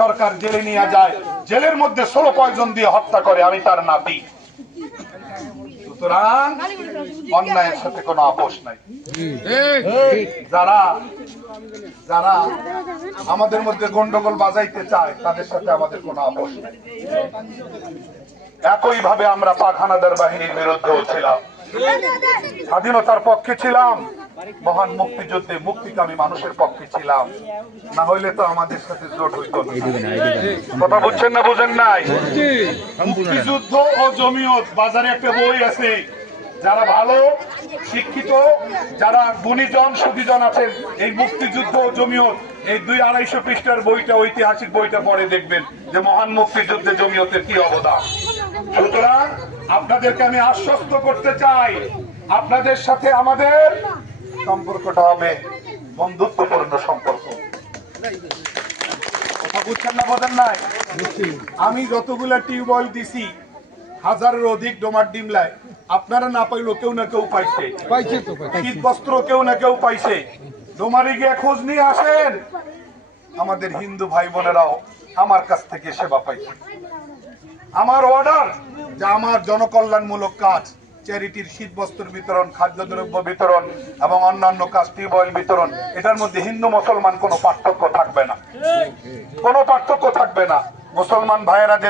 সরকার জেলে নিয়ে যায়, জেলের মধ্যে 16 পয়জন দিয়ে হত্যা করে, আমি তার নাতি। সুতরাং অন্যায়ের সাথে কোনো আপোষ নাই। যারা যারা আমাদের মধ্যে গন্ডগোল বাজাইতে চায় তাদের সাথে আমাদের কোনো আপোষ নাই। একইভাবে আমরা পাক হানাদার বাহিনীর বিরুদ্ধেও ছিলাম, স্বাধীনতার পক্ষে ছিলাম, মহান মুক্তিযুদ্ধে মুক্তিকামী মানুষের পক্ষে ছিলাম। না হইলে তো আমাদের সাথে জোট হইতো না। কথা বুঝছেন না বুঝেন নাই? মুক্তিযুদ্ধ ও জমিয়ত, বাজারে একটা বই আছে, যারা ভালো শিক্ষিত, যারা গুণীজন সুধীজন আছেন, এই মুক্তিযুদ্ধ ও জমিয়ত এই 200-250 পৃষ্ঠার বইটা, ঐতিহাসিক বইটা পড়ে দেখবেন যে মহান মুক্তিযুদ্ধে জমিয়তের কি অবদান। সুতরাং আপনাদেরকে আমি আশ্বস্ত করতে চাই, আপনাদের সাথে আমাদের সম্পর্কটা হবে বন্ধুত্বপূর্ণ সম্পর্ক। কথা বুঝছেন না বোঝেন নাই? আমি যতগুলা টিউবওয়েল দিছি, 1000-এর অধিক ডোমার ডিমলায়, আপনারা না পাইলেও কেউ না কেউ পাইছে, শীত বস্ত্র কেউ না কেউ পাইছে। ডোমারে গিয়ে খোঁজ নিয়ে আসেন, আমাদের হিন্দু ভাই বোনেরাও আমার কাছ থেকে সেবা পাইছে। আমার অর্ডার যে আমার জনকল্যাণমূলক কাজ, চ্যারিটির শীত বস্ত্র বিতরণ, খাদ্যদ্রব্য বিতরণ এবং অন্যান্য কাজ, টিউবওয়েল বিতরণ, এটার মধ্যে হিন্দু মুসলমান কোনো পার্থক্য থাকবে না, কোনো পার্থক্য থাকবে না। মুসলমান ভাইয়েরা যে